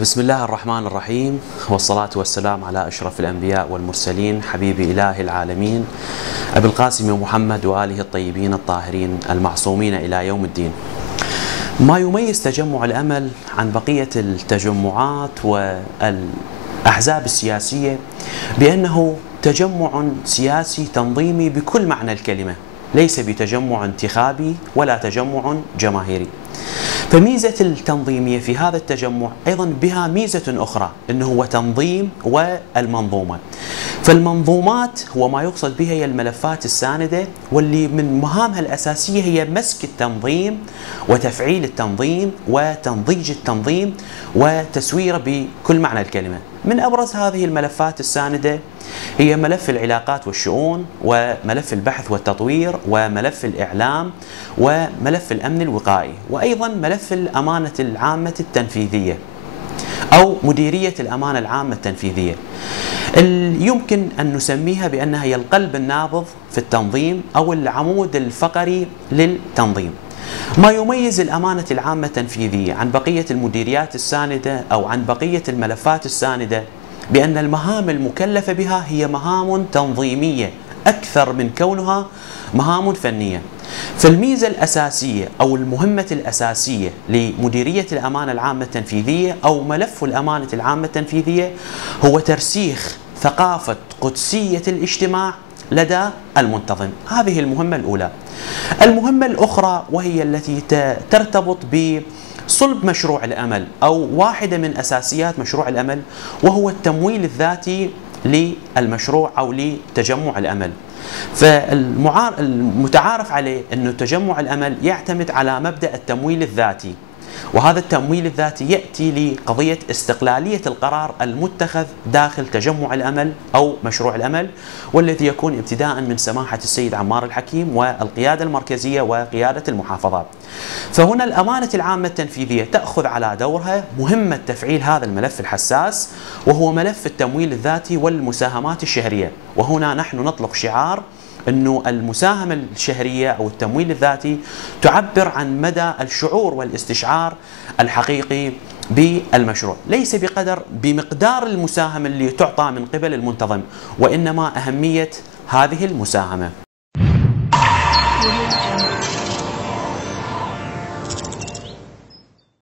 بسم الله الرحمن الرحيم، والصلاة والسلام على أشرف الأنبياء والمرسلين، حبيب إله العالمين أبي القاسم محمد وآله الطيبين الطاهرين المعصومين إلى يوم الدين. ما يميز تجمع الأمل عن بقية التجمعات والأحزاب السياسية بأنه تجمع سياسي تنظيمي بكل معنى الكلمة، ليس بتجمع انتخابي ولا تجمع جماهيري. فميزة التنظيمية في هذا التجمع أيضا بها ميزة أخرى، أنه هو تنظيم والمنظومة. فالمنظومات هو ما يقصد بها هي الملفات الساندة، واللي من مهامها الأساسية هي مسك التنظيم وتفعيل التنظيم وتنضيج التنظيم وتسويره بكل معنى الكلمة. من أبرز هذه الملفات الساندة هي ملف العلاقات والشؤون، وملف البحث والتطوير، وملف الإعلام، وملف الأمن الوقائي، وأيضا ملف الأمانة العامة التنفيذية أو مديرية الأمانة العامة التنفيذية. يمكن أن نسميها بأنها هي القلب النابض في التنظيم أو العمود الفقري للتنظيم. ما يميز الأمانة العامة التنفيذية عن بقية المديريات الساندة أو عن بقية الملفات الساندة بأن المهام المكلفة بها هي مهام تنظيمية أكثر من كونها مهام فنية. فالميزة الأساسية أو المهمة الأساسية لمديرية الأمانة العامة التنفيذية أو ملف الأمانة العامة التنفيذية هو ترسيخ ثقافة قدسية الاجتماع لدى المنتظم. هذه المهمة الأولى. المهمة الأخرى وهي التي ترتبط بصلب مشروع الأمل أو واحدة من أساسيات مشروع الأمل، وهو التمويل الذاتي للمشروع أو لتجمع الأمل. فالمتعارف عليه أن تجمع الأمل يعتمد على مبدأ التمويل الذاتي، وهذا التمويل الذاتي يأتي لقضية استقلالية القرار المتخذ داخل تجمع الأمل أو مشروع الأمل، والذي يكون ابتداء من سماحة السيد عمار الحكيم والقيادة المركزية وقيادة المحافظات. فهنا الأمانة العامة التنفيذية تأخذ على دورها مهمة تفعيل هذا الملف الحساس، وهو ملف التمويل الذاتي والمساهمات الشهرية. وهنا نحن نطلق شعار أنه المساهمة الشهرية أو التمويل الذاتي تعبر عن مدى الشعور والاستشعار الحقيقي بالمشروع، ليس بمقدار المساهمة اللي تعطى من قبل المنتظم، وإنما أهمية هذه المساهمة.